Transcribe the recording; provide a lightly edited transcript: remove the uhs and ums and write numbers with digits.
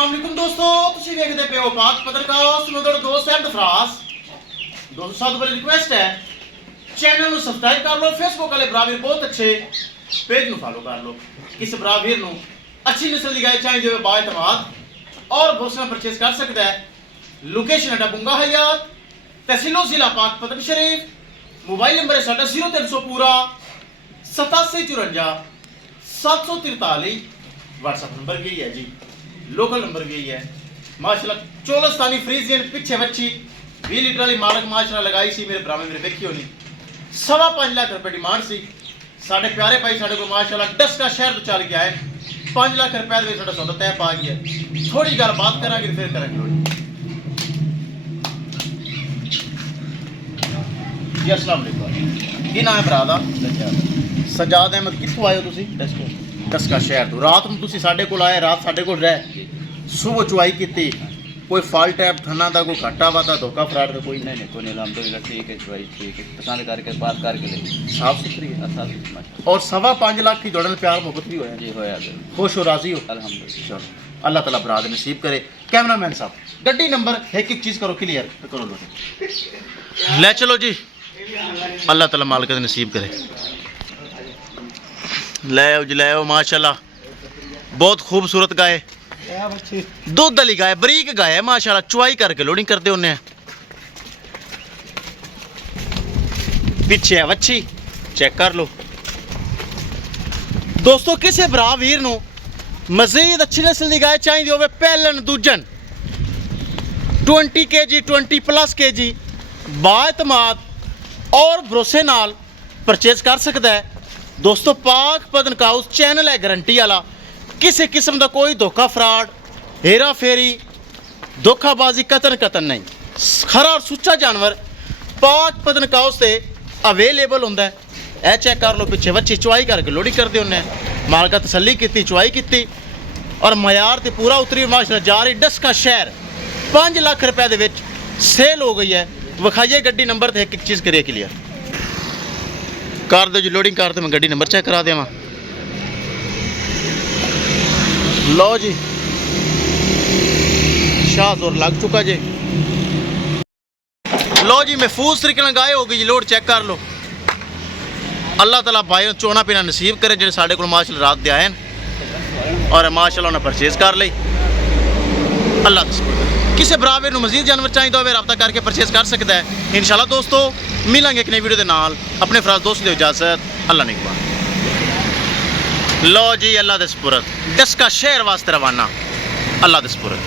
अस्सलामुअलैकुम दोस्तों, तुसी देखदे पे हो पाक पत्रकार सुनोदड़ दोस्त है दफरास। दोस्तों साथ बड़ी रिक्वेस्ट है चैनल ਨੂੰ ਸਬਸਕ੍ਰਾਈਬ ਕਰ ਲਓ, ਫੇਸਬੁੱਕ ਵਾਲੇ ਬਰਾਵੀਰ ਬਹੁਤ ਅੱਛੇ पेज ਨੂੰ ਫਾਲੋ ਕਰ ਲਓ। किस ਬਰਾਵੀਰ ਨੂੰ अच्छी नस्ल ਦੀ गाय चाहिए होवे बाएतमाद और भोसला परचेज कर सकता है। लोकेशन है बुंगा हयात, तहसीलो जिला पाक पतन शरीफ। मोबाइल नंबर है साडा 0300 पूरा 8754 743। व्हाट्सएप नंबर भी है जी, लोकल नंबर भी है माशाल्लाह। चोलस्तानी फ्रीजियन पिछे बच्ची 20 लीटर वाली मालक माशाल्लाह लगाई सी मेरे भरा मेरे देखी होनी। 5.25 लाख रुपए डिमांड सी। साढ़े प्यारे भाई साढ़े को माशाल्लाह 10 का शहर तो चल गया है, 5 लाख रुपए में साढ़ा सौदा तय पा गया। थोड़ी गल बात करांगे फिर करेंगे जी। अस्सलाम वालेकुम, की नाम है भरा दा? सजाद अहमद। कित्थों आए हो तुसी? दस का शहर तो। रात में तुसी साडे कोल आए, रात साडे कोल रह, सुबह चुवाई की कोई फॉल्ट है थना का, कोई घाटा वादा धोखा फराड का कोई नहीं कोई नहीं, अलहमदुलिल्लाह ठीक है, चुवाई ठीक है, पसंद करके बात करके ले साफ सुथरी है। अच्छा। और 5.25 लाख की जोड़न प्यार मोहब्बत भी होया जी होया, खुश हो राजी हो? अल्हम्दुलिल्लाह। अल्लाह ताला बराद नसीब करे। कैमरामैन साहब गड्डी नंबर एक चीज़ करो क्लियर करो लो, ले चलो जी। अल्लाह ताला मालिक नसीब करे। ले आओ जी, ले आओ माशाल्लाह, बहुत खूबसूरत गाय, दूध वाली गाय, बरीक गाय है माशाल्लाह। चुवाई करके लोडिंग करते होने। पिछे है वच्छी, चेक कर लो दोस्तों। किसी भरा वीर नूं मजीद अच्छी नस्ल की गाय चाहिए होवे, पहलन दूजन 20 kg 20+ kg बाएतमाद और भरोसे नाल परचेज कर सकता है दोस्तों। पाक पदन काउस चैनल है गारंटी वाला, किसी किस्म का कोई धोखा फराड हेरा फेरी धोखाबाजी कतन नहीं। खरा और सुच्चा जानवर पाक पदन काउस से अवेलेबल होंदा है। ए चेक कर लो, पिछे बच्चे चुवाई करके लोडिंग करते होने। मालका तसली की चुवाई की और मयार तो पूरा उतरी माशाल्लाह जा रही। 10 का शहर 5 लाख रुपए दे विच सेल हो गई है। विखाइए गड्डी नंबर तो एक चीज़ करिए क्लियर कर दो जी, लोडिंग कर दो, मैं गड्डी नंबर चेक करा देवा। लो जी, शाह जोर लग चुका जी। लो जी, महफूज तरीके ਨਾਲ गाय हो गई जी। लोड चेक कर लो। अल्लाह ताला भाई चोना पीना नसीब करे जो साढ़े को माशाल्लाह रात दे आए और माशाल्लाह उन्हें परचेज कर ली। अल्लाह किसी बराबर में मजीद जानवर चाहिए तो रब्ता करके परचेज कर सकता है इंशाल्लाह। दोस्तों मिलेंगे एक नई वीडियो के नाल। अपने फराज दोस्त दो इजाजत, अल्लाह निगहबान। लो जी, अल्लाह दे सुपुरद 10 का शहर वास्ते रवाना। अल्लाह दे सुपुरद।